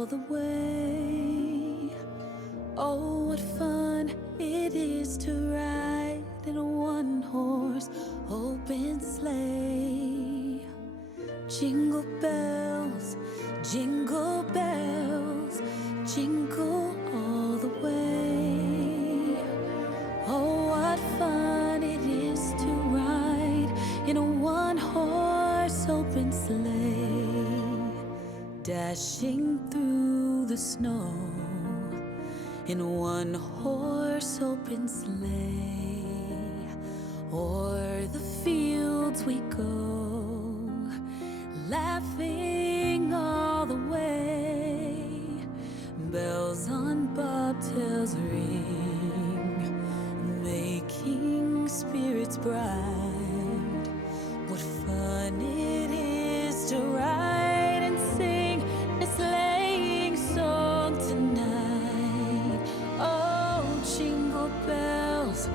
all the way. Oh, what fun it is to ride in a one-horse open sleigh. Jingle bells, jingle bells, jingle all the way. Oh, what fun it is to ride in a one-horse open sleigh, dashing through the snow in a one-horse open sleigh. O'er the fields we go, laughing all the way. Bells on bobtails ring, making spirits bright. What fun it is to ride and sing a sleighing song tonight. Oh, jingle bells,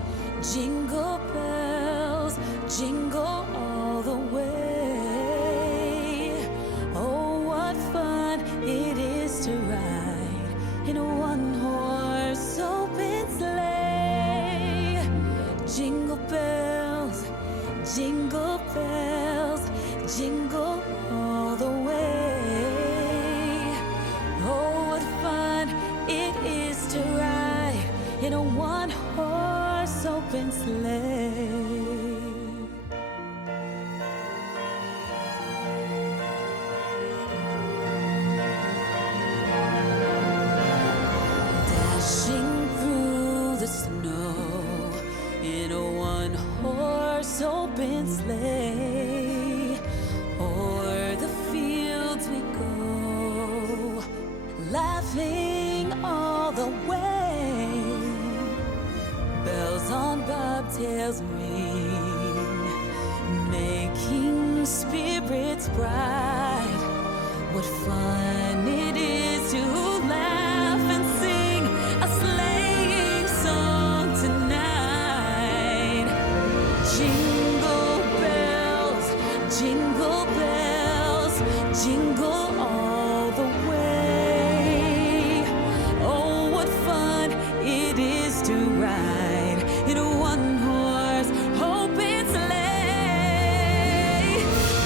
jingle bells, jingle all the way. Oh, what fun it is to ride in a one-horse open sleigh. Jingle bells, jingle bells, jingle all the way. Oh, what fun it is to ride in a one-horse open sleigh. Dashing through the snow in a one-horse open sleigh. O'er the fields we go, laughing all the way. Bells on bobtails ring, making spirits bright. What fun it is to laugh and sing a sleighing song tonight. Jingle bells, jingle bells, jingle all the way. Oh, what fun it is to ride in a one-horse open sleigh.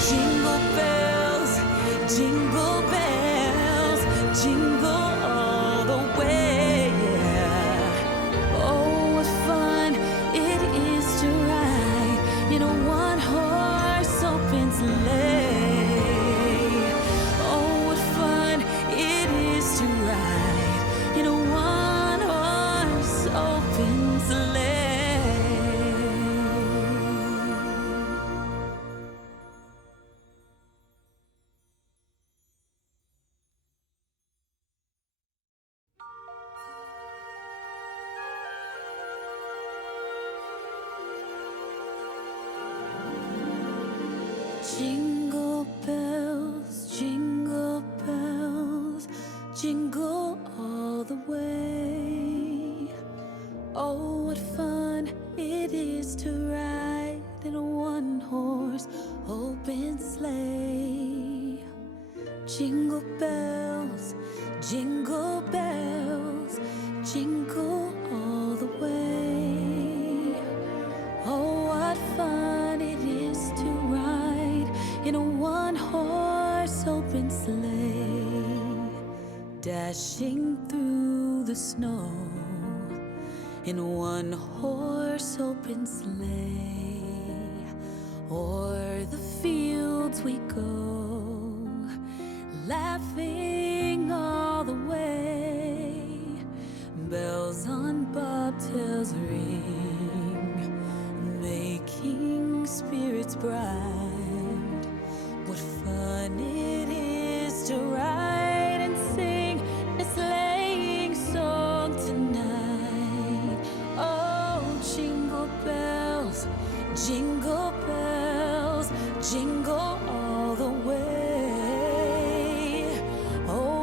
Jingle bells, jingle bells, jingle all the way. Oh, what fun it is to ride in a one-horse open sleigh. Oh, what fun it is to ride in a one-horse open sleigh. Jingle bells, jingle bells, jingle all the way. Oh, what fun it is to ride in a one-horse open sleigh. Jingle bells, jingle bells, jingle all the way. Oh, what fun it is to ride in a one-horse open sleigh, dashing through the snow in a one-horse open sleigh. O'er the fields we go, laughing all the way. Bells on bobtails ring, making spirits bright. What fun it is to ride and sing a sleighing song tonight. Oh, jingle bells, jingle bells, jingle all the way. Oh,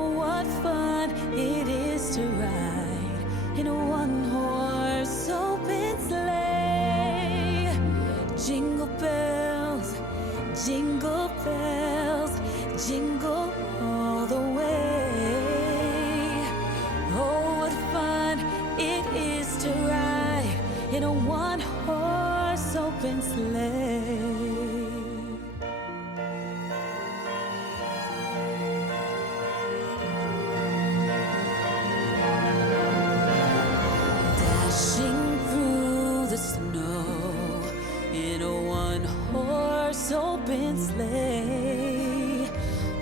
sleigh.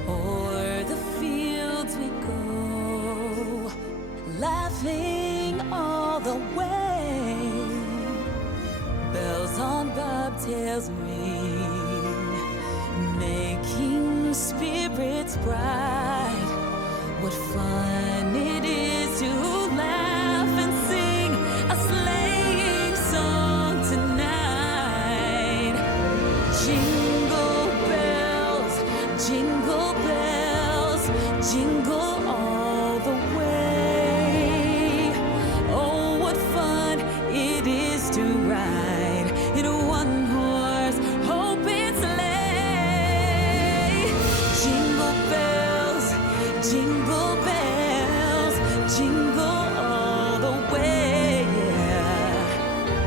O'er the fields we go, laughing all the way. Bells on bobtails ring, making spirits bright. What fun it is to laugh and sing a sleighing song tonight. Jingle bells, jingle all the way. Oh, what fun it is to ride in a one-horse open sleigh. Jingle bells, jingle all the way.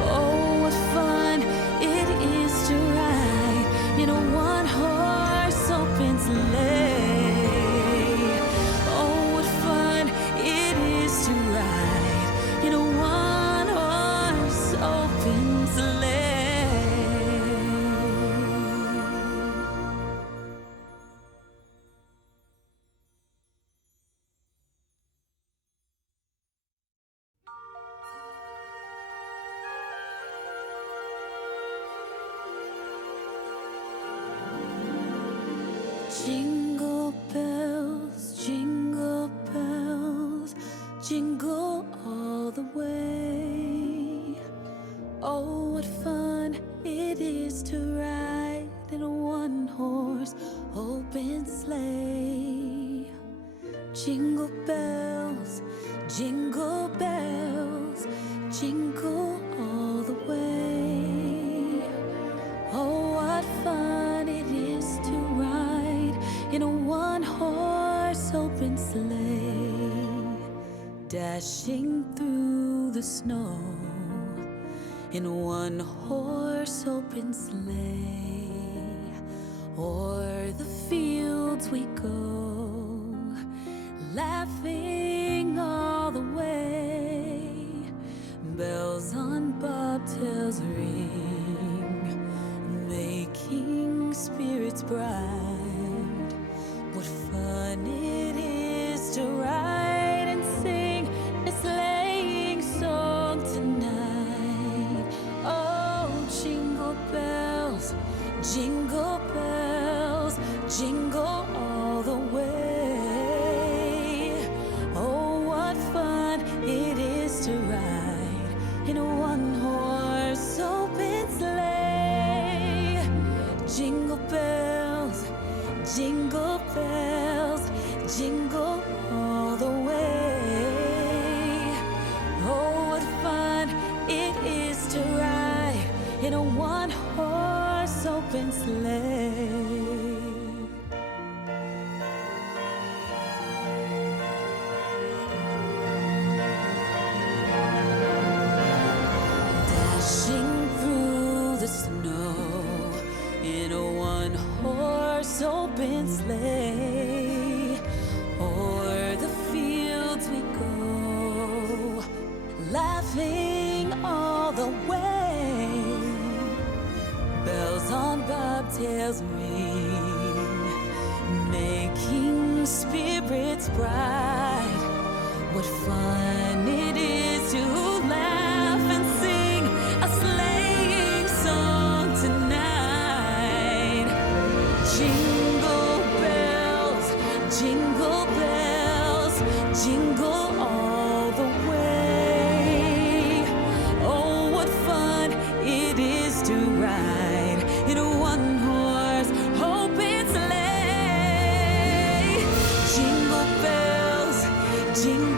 Oh, what fun it is to ride in a one-horse open sleigh. Oh, what fun it is to ride in a one-horse open sleigh. Jingle bells, jingle all the way. Oh, what fun it is to ride in a one-horse open sleigh. Jingle bells, jingle all the way. Oh, what fun it is to ride in a one-horse open sleigh, dashing through the snow in a one-horse open sleigh. O'er the fields we go, laughing all the way. Bells on bobtails ring, making spirits bright. What fun it is to ride and sing a sleighing song tonight. Oh, jingle bells, jingle all the way. Oh, what fun it is to ride in a one-horse open sleigh. Jingle bells, jingle all the way. Oh, what fun it is to ride in a one-horse open sleigh. Dashing through the snow in a one-horse open sleigh. O'er the fields we go, laughing all the way. Bells on bobtails ring, making spirits bright. What fun it is to laugh and sing a sleighing song tonight. Jingle bells, jingle all the way. Oh, what fun it is to ride in a one-horse open sleigh. Jingle bells, jingle